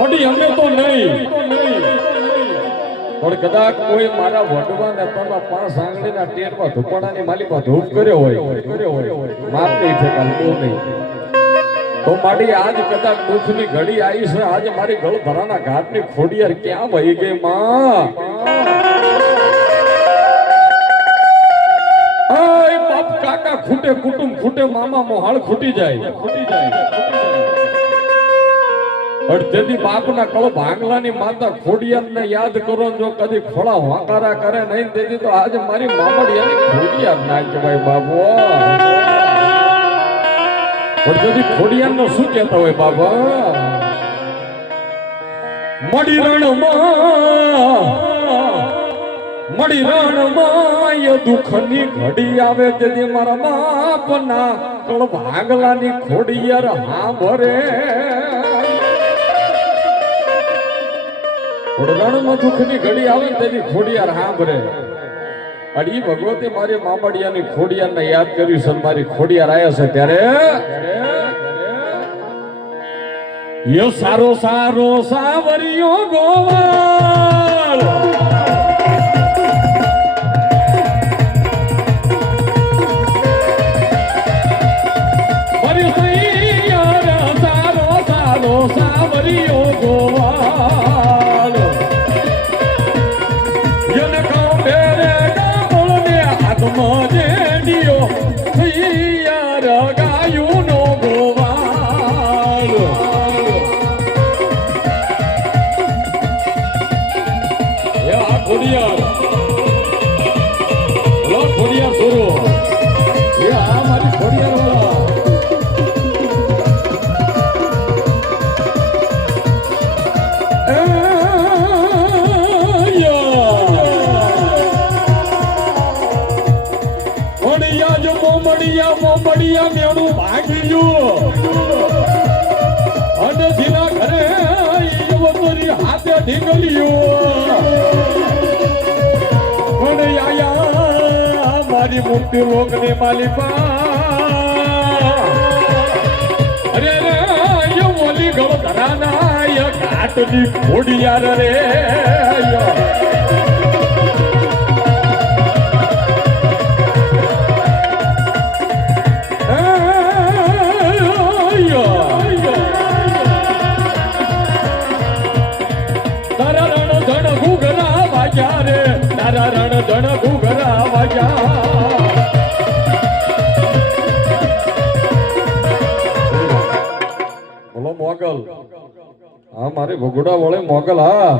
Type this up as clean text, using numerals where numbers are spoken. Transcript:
પડી અમે તો નહીં પણ કદાચ કોઈ મારા વડવા નેતાના 5 આંગળીના ટેરમાં ધૂપડાની માલિકમાં ધૂપ કર્યો હોય માફ નહીં છે કાલ તો નહીં તો મારી આજ કદાચ દુઃખની ઘડી આવી છે આજે મારી ગળભરાના ઘાટની ખોડિયાર ક્યાં વહી ગઈ માં આય બાપ કાકા ખૂટે કુટુંબ ખૂટે મામા મોહાળ ખૂટી જાય અડધેથી બાપના કળ ભાંગલાની માતા ખોડિયારને યાદ કરો જો કદી ખોળા વાંકારા કરે નહીં તેથી તો આજે મારી મામડિયાની ખોડિયાર ના કહેવાય બાબુ અડધેથી ખોડિયારનો શું કહેતા હોય બાબા મડી રણમાં એ દુઃખની ઘડી આવે તેથી મારા બાપના કળ ભાંગલાની ખોડિયાર હા ભરે રણમાં દુઃખની ઘડી આવે ને તેથી ખોડિયાર સાંભળે અને ઈ ભગવતી મારી મામડિયાની ખોડિયારને યાદ કર્યું છે મારી ખોડિયાર આયા છે ત્યારે યો સારો સારો સાવરિયો ગોવાળ મારી સૈયાર સારો સારો સાવરિયો ગોવાળ મોજેડિયો યાર ગાયું નો ગોવાળ યા ખોડિયાર લો ખોડિયાર સોરો યા મારી ખોડિયાર વાળા મોમડિયા મેણું ભાગ્યું અને ધીરા ઘરે યુવતરી હાથે ઢીંગલ્યું અને આયા મારી મુક્તિ રોગની માલિકા અરે રે યો ઓલી ગળ ધરાના ય ઘાટની ખોડિયાર રે રણ જણ ઘુઘરા વાગ્યા બોલો મોગલ હા મારે ભગુડા વળે મોગલ હા